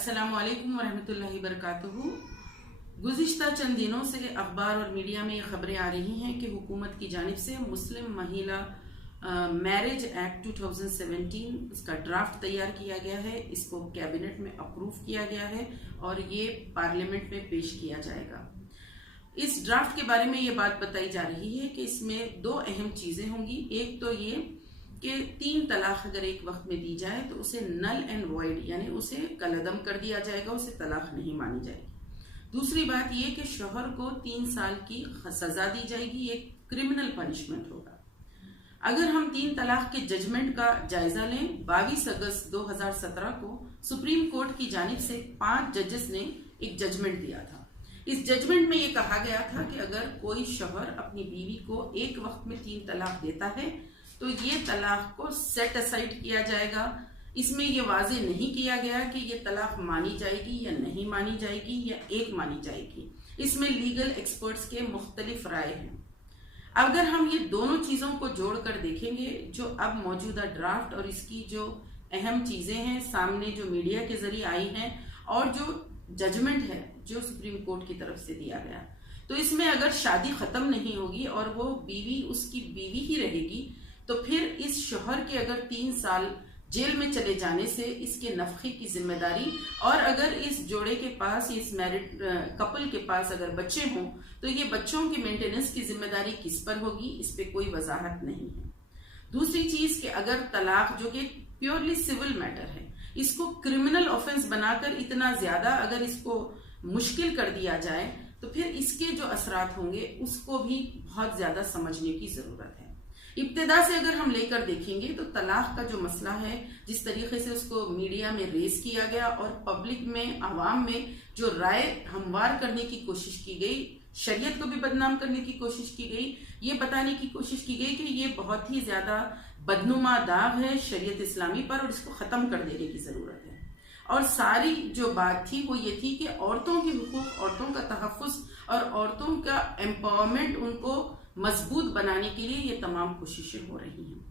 अस्सलामु अलैकुम वरहमतुल्लाहि वबरकातुहू। गुज़िश्ता चंद दिनों से अखबार और मीडिया में ये खबरें आ रही हैं कि हुकूमत की जानिब से मुस्लिम महिला मैरिज एक्ट 2017 इसका ड्राफ्ट तैयार किया गया है। इसको कैबिनेट में अप्रूव किया गया है और ये पार्लियामेंट में पेश किया जाएगा। इस ड्राफ्ट के बारे में ये बात बताई जा रही है कि इसमें दो अहम चीज़ें होंगी। एक तो ये कि 3 तलाक अगर एक वक्त में दी जाए तो उसे नल एंड वॉइड यानी उसे कलअदम कर दिया जाएगा, उसे तलाक नहीं मानी जाएगी। दूसरी बात ये कि शौहर को 3 साल की सजा दी जाएगी, ये क्रिमिनल पनिशमेंट होगा। अगर हम 3 तलाक के जजमेंट का जायजा लें, 22 अगस्त 2017 को सुप्रीम कोर्ट की जानिब से 5 जजेस ने एक जजमेंट दिया था। इस जजमेंट में ये कहा गया था कि अगर कोई शौहर अपनी बीवी को एक वक्त में 3 तलाक देता है तो ये तलाक को सेट असाइड किया जाएगा। इसमें ये वाज़ेह नहीं किया गया कि ये तलाक मानी जाएगी या नहीं मानी जाएगी या एक मानी जाएगी। इसमें लीगल एक्सपर्ट्स के मुख्तलिफ राय हैं। अगर हम ये दोनों चीज़ों को जोड़कर देखेंगे, जो अब मौजूदा ड्राफ्ट और इसकी जो अहम चीज़ें हैं सामने जो मीडिया के जरिए आई हैं और जो जजमेंट है जो सुप्रीम कोर्ट की तरफ से दिया गया, तो इसमें अगर शादी ख़त्म नहीं होगी और वो बीवी उसकी बीवी ही रहेगी तो फिर इस शौहर के अगर 3 साल जेल में चले जाने से इसके नफके की जिम्मेदारी, और अगर इस जोड़े के पास, इस मैरिड कपल के पास अगर बच्चे हों तो ये बच्चों की मेंटेनेंस की जिम्मेदारी किस पर होगी, इस पे कोई वजाहत नहीं है। दूसरी चीज कि अगर तलाक जो कि प्योरली सिविल मैटर है, इसको क्रिमिनल ऑफेंस बनाकर इतना ज्यादा अगर इसको मुश्किल कर दिया जाए तो फिर इसके जो असरात होंगे उसको भी बहुत ज्यादा समझने की जरूरत है। इब्तिदा से अगर हम लेकर देखेंगे तो तलाक का जो मसला है, जिस तरीके से उसको मीडिया में रेस किया गया और पब्लिक में, आवाम में जो राय हमवार करने की कोशिश की गई, शरीयत को भी बदनाम करने की कोशिश की गई, ये बताने की कोशिश की गई कि ये बहुत ही ज्यादा बदनुमा दाग है शरीयत इस्लामी पर और इसको खत्म कर देने की जरूरत है। और सारी जो बात थी वो ये थी कि औरतों के हुकूक, औरतों का तहफ़्फ़ुज़ और औरतों का एम्पावरमेंट, उनको मजबूत बनाने के लिए ये तमाम कोशिशें हो रही हैं।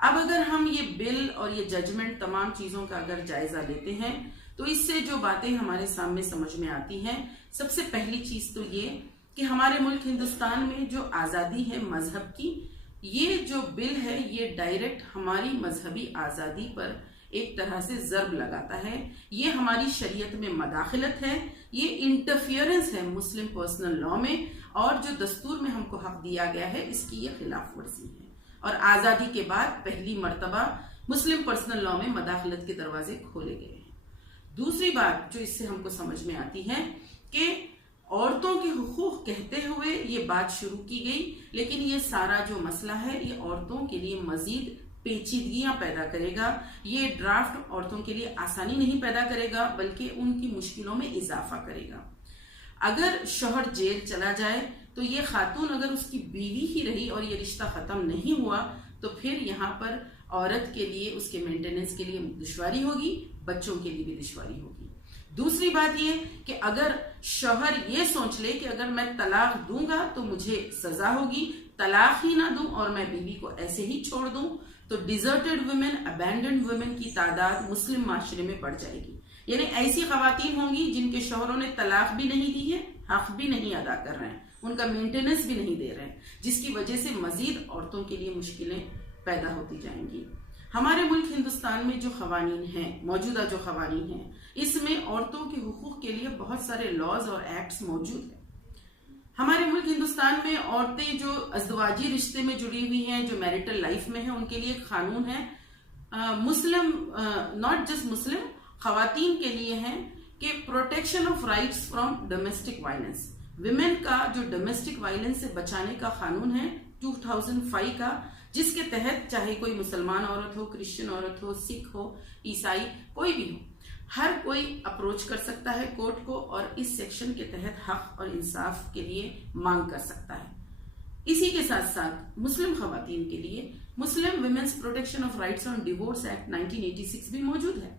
अब अगर हम ये बिल और ये जजमेंट, तमाम चीज़ों का अगर जायजा लेते हैं तो इससे जो बातें हमारे सामने समझ में आती हैं, सबसे पहली चीज़ तो ये कि हमारे मुल्क हिंदुस्तान में जो आज़ादी है मजहब की, ये जो बिल है ये डायरेक्ट हमारी मजहबी आज़ादी पर एक तरह से ज़र्ब लगाता है। ये हमारी शरीयत में मदाखिलत है, ये इंटरफियरेंस है मुस्लिम पर्सनल लॉ में, और जो दस्तूर में हमको हक दिया गया है इसकी ये खिलाफ वर्जी है। और आज़ादी के बाद पहली मर्तबा मुस्लिम पर्सनल लॉ में मदाखिलत के दरवाजे खोले गए हैं। दूसरी बात जो इससे हमको समझ में आती है कि औरतों के हुकूक कहते हुए ये बात शुरू की गई, लेकिन ये सारा जो मसला है ये औरतों के लिए मजीद पेचीदगियां पैदा करेगा। ये ड्राफ्ट औरतों के लिए आसानी नहीं पैदा करेगा बल्कि उनकी मुश्किलों में इजाफा करेगा। अगर शौहर जेल चला जाए तो ये खातून अगर उसकी बीवी ही रही और ये रिश्ता खत्म नहीं हुआ तो फिर यहाँ पर औरत के लिए, उसके मेंटेनेंस के लिए दुश्वारी होगी, बच्चों के लिए भी दुश्वारी होगी। दूसरी बात ये कि अगर शौहर ये सोच ले कि अगर मैं तलाक दूंगा तो मुझे सजा होगी, तलाक ही ना दूं और मैं बीवी को ऐसे ही छोड़ दूं, तो डिजर्टेड वुमेन, अबैंडन्ड वुमेन की तादाद मुस्लिम माशरे में बढ़ जाएगी। यानी ऐसी खवातीन होंगी जिनके शौहरों ने तलाक भी नहीं दी है, हक भी नहीं अदा कर रहे हैं, उनका मेंटेनेंस भी नहीं दे रहे हैं, जिसकी वजह से मजीद औरतों के लिए मुश्किलें पैदा होती जाएंगी। हमारे मुल्क हिंदुस्तान में जो खवानीन हैं, मौजूदा जो खवानीन हैं, इसमें औरतों के हुकूक के लिए बहुत सारे लॉज और एक्ट्स मौजूद हैं। हमारे मुल्क हिंदुस्तान में औरतें जो अज़दवाजी रिश्ते में जुड़ी हुई हैं, जो मैरिटल लाइफ में हैं, उनके लिए एक कानून है मुस्लिम, नॉट जस्ट मुस्लिम, खवातीन के लिए है कि protection of rights from domestic violence. Women का जो डोमेस्टिक वायलेंस से बचाने का कानून है 2005 का, जिसके तहत चाहे कोई मुसलमान औरत हो, क्रिश्चियन औरत हो, सिख हो, ईसाई, कोई भी हो, हर कोई अप्रोच कर सकता है कोर्ट को और इस सेक्शन के तहत हक और इंसाफ के लिए मांग कर सकता है। इसी के साथ साथ मुस्लिम खवातीन के लिए Muslim women's protection of rights on divorce act 1986 भी मौजूद है,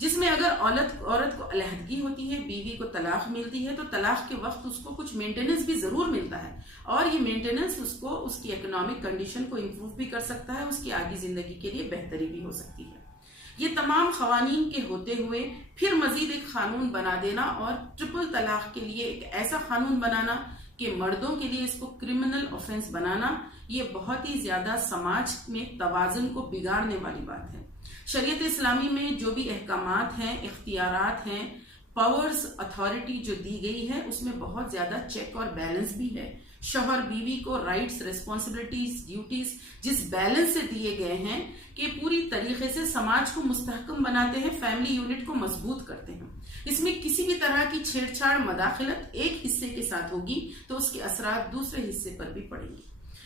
जिसमें अगर औरत को अलहदगी होती है, बीवी को तलाक मिलती है, तो तलाक के वक्त उसको कुछ मेंटेनेंस भी जरूर मिलता है और ये मेंटेनेंस उसको उसकी इकोनॉमिक कंडीशन को इम्प्रूव भी कर सकता है, उसकी आगे जिंदगी के लिए बेहतरी भी हो सकती है। یہ تمام قوانین کے ہوتے ہوئے پھر مزید ایک قانون بنا دینا اور ٹرپل طلاق کے لیے ایک ایسا قانون بنانا کہ مردوں کے لیے اس کو کرمنل آفینس بنانا، یہ بہت ہی زیادہ سماج میں توازن کو بگاڑنے والی بات ہے۔ شریعت اسلامی میں جو بھی احکامات ہیں، اختیارات ہیں، پاورز، اتھارٹی جو دی گئی ہے، اس میں بہت زیادہ چیک اور بیلنس بھی ہے۔ شوہر بیوی کو رائٹس، ریسپانسبلٹیز، ڈیوٹیز جس بیلنس سے دیے گئے ہیں کہ پوری طریقے سے سماج کو مستحکم بناتے ہیں، فیملی یونٹ کو مضبوط کرتے ہیں۔ اس میں کسی بھی طرح کی چھیڑ چھاڑ، مداخلت ایک حصے کے ساتھ ہوگی تو اس کے اثرات دوسرے حصے پر بھی پڑیں گی۔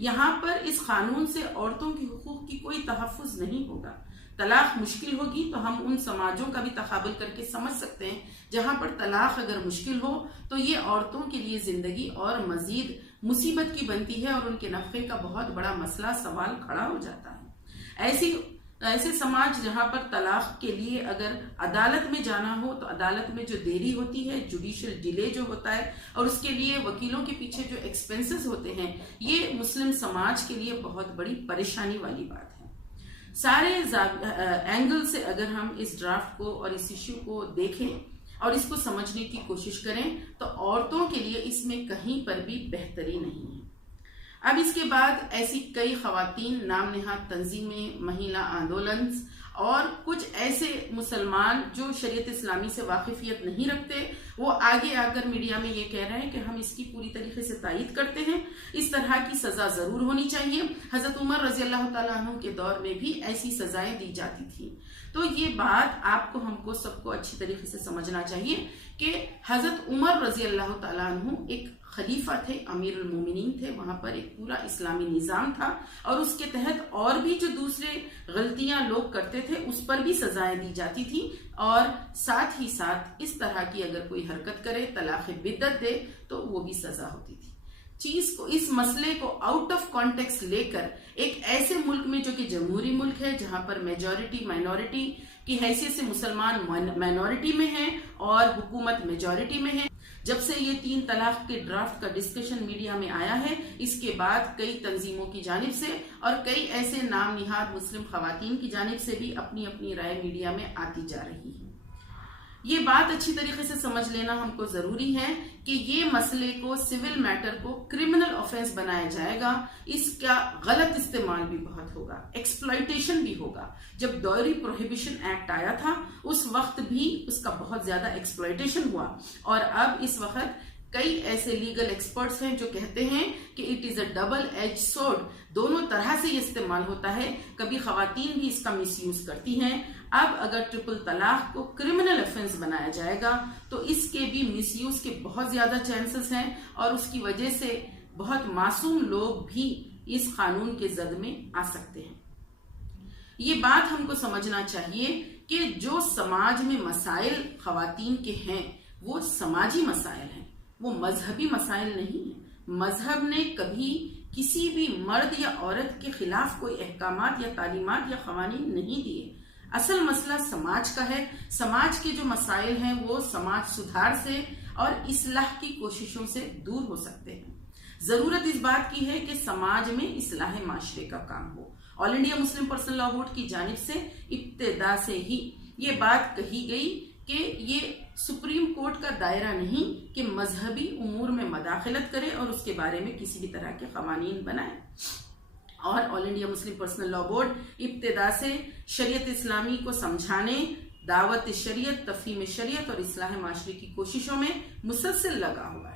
یہاں پر اس قانون سے عورتوں کے حقوق کی کوئی تحفظ نہیں ہوگا۔ طلاق مشکل ہوگی تو ہم ان سماجوں کا بھی تقابل کر کے سمجھ سکتے ہیں جہاں پر طلاق اگر مشکل ہو تو یہ عورتوں کے لیے زندگی اور مزید مصیبت کی بنتی ہے اور ان کے نفع کا بہت بڑا مسئلہ سوال کھڑا ہو جاتا ہے۔ ایسے سماج جہاں پر طلاق کے لیے اگر عدالت میں جانا ہو تو عدالت میں جو دیری ہوتی ہے، جوڈیشل ڈیلے جو ہوتا ہے، اور اس کے لیے وکیلوں کے پیچھے جو ایکسپنسز ہوتے ہیں، یہ مسلم سماج کے لیے بہت بڑی پریشانی والی بات ہے۔ سارے اینگل سے اگر ہم اس ڈرافٹ کو اور اس ایشو کو دیکھیں اور اس کو سمجھنے کی کوشش کریں تو عورتوں کے لیے اس میں کہیں پر بھی بہتری نہیں ہے۔ اب اس کے بعد ایسی کئی خواتین، نام نہاد تنظیمیں، مہیلا آندولنز اور کچھ ایسے مسلمان جو شریعت اسلامی سے واقفیت نہیں رکھتے، وہ آگے آ کر میڈیا میں یہ کہہ رہے ہیں کہ ہم اس کی پوری طریقے سے تائید کرتے ہیں، اس طرح کی سزا ضرور ہونی چاہیے۔ حضرت عمر رضی اللہ تعالیٰ عنہ کے دور میں بھی ایسی سزائیں دی جاتی تھیں۔ تو یہ بات آپ کو، ہم کو، سب کو اچھی طریقے سے سمجھنا چاہیے کہ حضرت عمر رضی اللہ تعالیٰ عنہ ایک خلیفہ تھے، امیر المومنین تھے، وہاں پر ایک پورا اسلامی نظام تھا اور اس کے تحت اور بھی جو دوسرے غلطیاں لوگ کرتے تھے اس پر بھی سزائیں دی جاتی تھی، اور ساتھ ہی ساتھ اس طرح کی اگر کوئی حرکت کرے، طلاق بدعت دے، تو وہ بھی سزا ہوتی تھی۔ اس مسئلے کو آؤٹ آف کانٹیکس لے کر ایک ایسے ملک میں جو کہ جمہوری ملک ہے، جہاں پر میجورٹی مائنورٹی کی حیثیت سے مسلمان مائنورٹی میں ہیں اور حکومت میجورٹی میں ہے، جب سے یہ 3 طلاق کے ڈرافٹ کا ڈسکشن میڈیا میں آیا ہے، اس کے بعد کئی تنظیموں کی جانب سے اور کئی ایسے نام نہاد مسلم خواتین کی جانب سے بھی اپنی اپنی رائے میڈیا میں آتی جا رہی ہے۔ یہ بات اچھی طریقے سے سمجھ لینا ہم کو ضروری ہے کہ یہ مسئلے کو، سول میٹر کو کرمنل آفینس بنایا جائے گا، اس کا غلط استعمال بھی بہت ہوگا، ایکسپلائٹیشن بھی ہوگا۔ جب ڈوری پروہیبیشن ایکٹ آیا تھا اس وقت بھی اس کا بہت زیادہ ایکسپلائٹیشن ہوا، اور اب اس وقت کئی ایسے لیگل ایکسپرٹس ہیں جو کہتے ہیں کہ it is a double edge sword, دونوں طرح سے یہ استعمال ہوتا ہے، کبھی خواتین بھی اس کا مس یوز کرتی ہیں۔ اب اگر ٹرپل طلاق کو کرمنل افینس بنایا جائے گا تو اس کے بھی مس یوز کے بہت زیادہ چانسز ہیں، اور اس کی وجہ سے بہت معصوم لوگ بھی اس قانون کے زد میں آ سکتے ہیں۔ یہ بات ہم کو سمجھنا چاہیے کہ جو سماج میں مسائل خواتین کے ہیں وہ سماجی مسائل ہیں، وہ مذہبی مسائل نہیں ہیں۔ مذہب نے کبھی کسی بھی مرد یا عورت کے خلاف کوئی احکامات یا تعلیمات یا قوانین نہیں دیے۔ اصل مسئلہ سماج کا ہے۔ سماج کے جو مسائل ہیں وہ سماج سدھار سے اور اصلاح کی کوششوں سے دور ہو سکتے ہیں۔ ضرورت اس بات کی ہے کہ سماج میں اصلاح معاشرے کا کام ہو۔ All India Muslim personal law board کی جانب سے ابتدا سے ہی یہ بات کہی گئی کہ یہ سپریم کورٹ کا دائرہ نہیں کہ مذہبی امور میں مداخلت کرے اور اس کے بارے میں کسی بھی طرح کے قوانین بنائے۔ اور all India Muslim personal law board ابتدا سے شریعت اسلامی کو سمجھانے، دعوت شریعت، تفہیم شریعت اور اصلاح معاشرے کی کوششوں میں مسلسل لگا ہوا ہے۔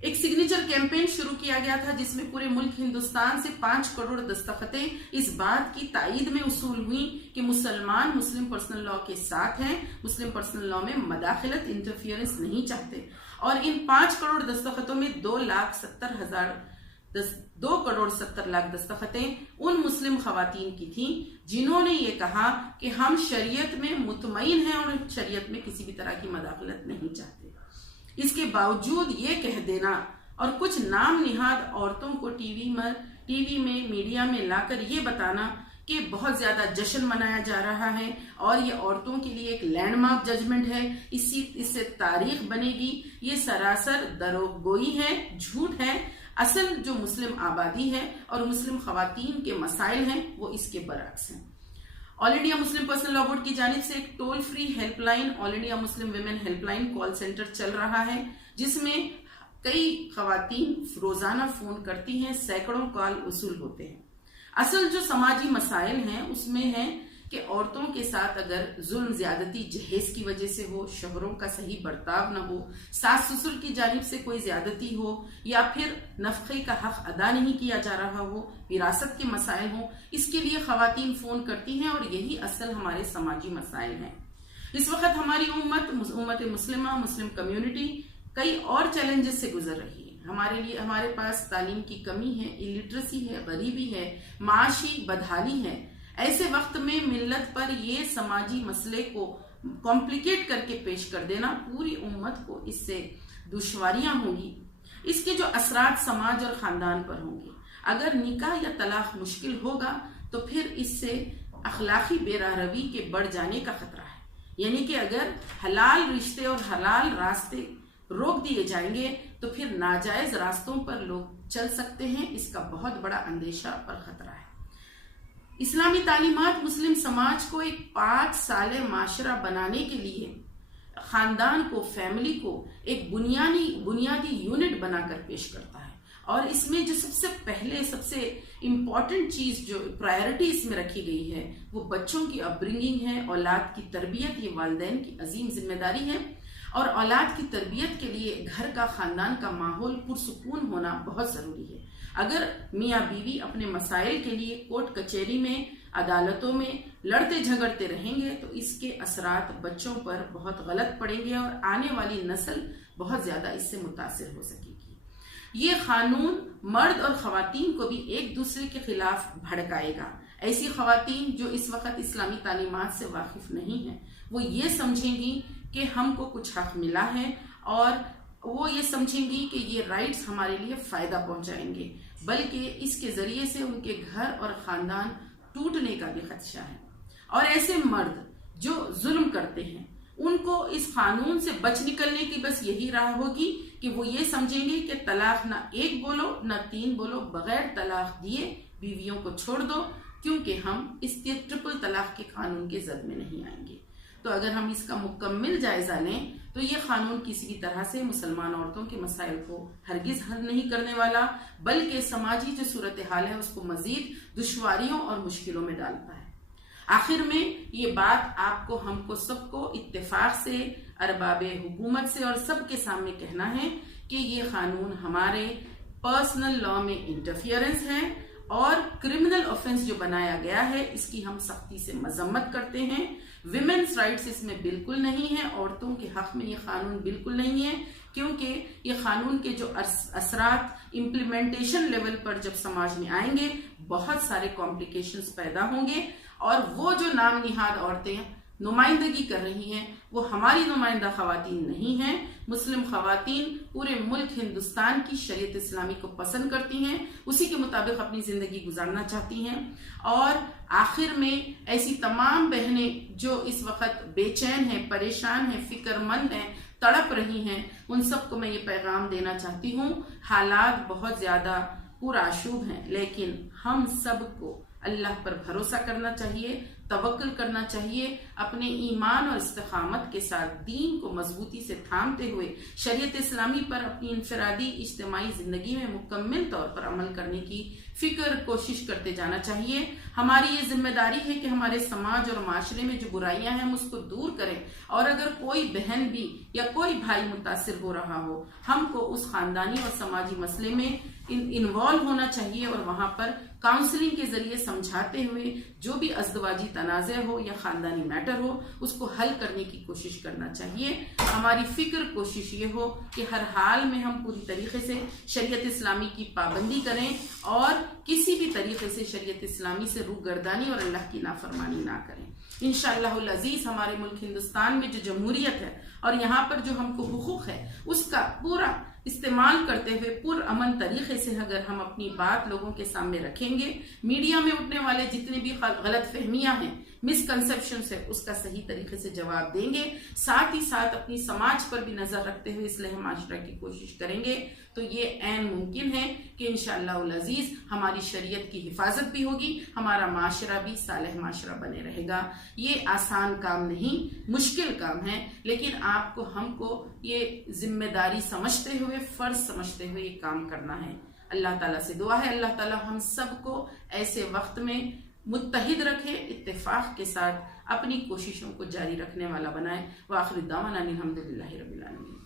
ایک سگنیچر کیمپین شروع کیا گیا تھا جس میں پورے ملک ہندوستان سے 5 کروڑ دستخطیں اس بات کی تائید میں وصول ہوئیں کہ مسلمان مسلم پرسنل لاء کے ساتھ ہیں، مسلم پرسنل لاء میں مداخلت، انٹرفیئرنس نہیں چاہتے۔ اور ان 5 کروڑ دستخطوں میں 2 کروڑ 70 لاکھ دستخطیں ان مسلم خواتین کی تھیں جنہوں نے یہ کہا کہ ہم شریعت میں مطمئن ہیں اور شریعت میں کسی بھی طرح کی مداخلت نہیں چاہتے۔ اس کے باوجود یہ کہہ دینا اور کچھ نام نہاد عورتوں کو ٹی وی میں میڈیا میں لا کر یہ بتانا کہ بہت زیادہ جشن منایا جا رہا ہے اور یہ عورتوں کے لیے ایک لینڈ مارک ججمنٹ ہے، اس سے تاریخ بنے گی، یہ سراسر دروغ گوئی ہے، جھوٹ ہے۔ اصل جو مسلم آبادی ہے اور مسلم خواتین کے مسائل ہیں وہ اس کے برعکس ہیں۔ All India Muslim personal law board की जानिब से एक toll free help line all India Muslim women helpline call centre चल रहा है, जिसमें कई खवातीन रोजाना फोन करती हैं, सैकड़ों कॉल वसूल होते हैं। असल जो समाजी मसाइल हैं उसमें है कि औरतों के साथ अगर जुल्म ज्यादती जहेज की वजह से हो, शोहरों का सही बर्ताव न हो, सास ससुर की जानिब से कोई ज्यादती हो, या फिर नफक़े का हक अदा नहीं किया जा रहा हो, विरासत के मसाइल हो, इसके लिए खवातीन फोन करती हैं और यही असल हमारे समाजी मसाइल हैं। इस वक्त हमारी उम्मत मुस्लिमा, मुस्लिम कम्युनिटी कई और चैलेंजेस से गुजर रही है। हमारे पास तालीम की कमी है, इलिटरेसी है, गरीबी है, माशी बदहाली है। ऐसे वक्त में मिल्लत पर ये समाजी मसले को कॉम्प्लिकेट करके पेश कर देना, पूरी उम्मत को इससे दुश्वारियां होंगी। इसके जो असरात समाज और खानदान पर होंगे। अगर निकाह या तलाक मुश्किल होगा तो फिर इससे अखलाकी बेरारवी के बढ़ जाने का खतरा है। यानी कि अगर हलाल रिश्ते और हलाल रास्ते रोक दिए जाएंगे तो फिर नाजायज रास्तों पर लोग चल सकते हैं। इसका बहुत बड़ा अंदेशा और खतरा है। इस्लामी तालीमात मुस्लिम समाज को एक 5 साले माशरा बनाने के लिए खानदान को, फैमिली को एक बुनियादी यूनिट बनाकर पेश करता है। और इसमें जो सबसे इम्पॉर्टेंट चीज जो प्रायोरिटी इसमें रखी गई है वो बच्चों की अपब्रिंगिंग है, औलाद की तरबियत। ये वालिदैन की अजीम जिम्मेदारी है और औलाद की तरबियत के लिए घर का, खानदान का माहौल पुरसुकून होना बहुत जरूरी है। अगर मियाँ बीवी अपने मसाइल के लिए कोर्ट कचहरी में, अदालतों में लड़ते झगड़ते रहेंगे तो इसके असरात बच्चों पर बहुत गलत पड़ेंगे और आने वाली नस्ल बहुत ज्यादा इससे मुतासिर हो सकेगी। ये कानून मर्द और खवातीन को भी एक दूसरे के खिलाफ भड़काएगा। ऐसी खवातीन जो इस वक्त इस्लामी तालीमात से वाकिफ नहीं है वो ये समझेंगी कि हमको कुछ हक मिला है और वो ये समझेंगी कि ये राइट्स हमारे लिए फायदा पहुंचाएंगे, बल्कि इसके जरिए से उनके घर और खानदान टूटने का भी खदशा है। और ऐसे मर्द जो जुल्म करते हैं उनको इस कानून से बच निकलने की बस यही राह होगी कि वो ये समझेंगे कि तलाक ना 1 बोलो ना 3 बोलो, बगैर तलाक दिए बीवियों को छोड़ दो, क्योंकि हम इस ट्रिपल तलाक के कानून के जद में नहीं आएंगे। तो अगर हम इसका मुकम्मल जायजा लें तो ये कानून किसी भी तरह से मुसलमान औरतों के मसाइल को हरगिज हल नहीं करने वाला, बल्कि समाजी जो सूरत हाल है उसको मजीद दुश्वारियों और मुश्किलों में डालता है। आखिर में ये बात आपको, हमको, सबको इत्तेफाक से, अरबाबे हुकूमत से और सबके सामने कहना है कि ये कानून हमारे पर्सनल लॉ में इंटरफियरेंस है और क्रिमिनल ऑफेंस जो बनाया गया है इसकी हम सख्ती से मजम्मत करते हैं। विमेन्स राइट्स इसमें बिल्कुल नहीं है, औरतों के हक में ये कानून बिल्कुल नहीं है, क्योंकि ये कानून के जो असरात इम्प्लीमेंटेशन लेवल पर जब समाज में आएंगे बहुत सारे कॉम्प्लिकेशंस पैदा होंगे और वो जो नाम निहाद औरतें नुमाइंदगी कर रही हैं वो हमारी नुमाइंदा खवातीन नहीं हैं। मुस्लिम खवातीन पूरे मुल्क हिंदुस्तान की शरीयत इस्लामी को पसंद करती हैं, उसी के मुताबिक अपनी जिंदगी गुजारना चाहती हैं। और आखिर में ऐसी तमाम बहनें जो इस वक्त बेचैन हैं, परेशान हैं, फिक्रमंद हैं, तड़प रही हैं, उन सबको मैं ये पैगाम देना चाहती हूँ, हालात बहुत ज्यादा पुरआशूब हैं, लेकिन हम सबको अल्लाह पर भरोसा करना चाहिए, तवक्कुल करना चाहिए, अपने ईमान और इस्तिकामत के साथ दीन को मजबूती से थामते हुए शरीयत इस्लामी पर अपनी इनफरादी इज्तिमाई जिंदगी में मुकम्मल तौर पर अमल करने की फिक्र कोशिश करते जाना चाहिए। हमारी ये जिम्मेदारी है कि हमारे समाज और माशरे में जो बुराइयां हैं हम उसको दूर करें, और अगर कोई बहन भी या कोई भाई मुतासिर हो रहा हो हमको उस खानदानी और समाजी मसले में इन्वॉल्व होना चाहिए और वहां पर काउंसलिंग के जरिए समझाते हुए जो भी अज़दवाजी तनाज़े हो या खानदानी मैटर हो उसको हल करने की कोशिश करना चाहिए। हमारी फिक्र कोशिश ये हो कि हर हाल में हम पूरी तरीके से शरीयत इस्लामी की पाबंदी करें और किसी भी तरीके से शरीयत इस्लामी से रूगर्दानी और अल्लाह की नाफरमानी ना करें। इंशाअल्लाहुल अज़ीज़ हमारे मुल्क हिंदुस्तान में जो जमहूरियत है और यहाँ पर जो हमको हुकूक है उसका पूरा इस्तेमाल करते हुए पुरअमन तरीके से अगर हम अपनी बात लोगों के सामने रखेंगे, मीडिया में उठने वाले जितने भी गलत फहमियां हैं مسکنسیپشن ہے اس کا صحیح طریقے سے جواب دیں گے، ساتھ ہی ساتھ اپنی سماج پر بھی نظر رکھتے ہوئے اصلاح معاشرہ کی کوشش کریں گے، تو یہ عین ممکن ہے کہ انشاءاللہ العزیز ہماری شریعت کی حفاظت بھی ہوگی، ہمارا معاشرہ بھی صالح معاشرہ بنے رہے گا۔ یہ آسان کام نہیں، مشکل کام ہے، لیکن آپ کو ہم کو یہ ذمہ داری سمجھتے ہوئے، فرض سمجھتے ہوئے یہ کام کرنا ہے۔ اللہ تعالیٰ سے دعا ہے اللہ تعالیٰ ہم سب کو ایسے وقت میں متحد رکھے، اتفاق کے ساتھ اپنی کوششوں کو جاری رکھنے والا بنائے۔ وآخر دعوانا الحمدللہ رب العالمین۔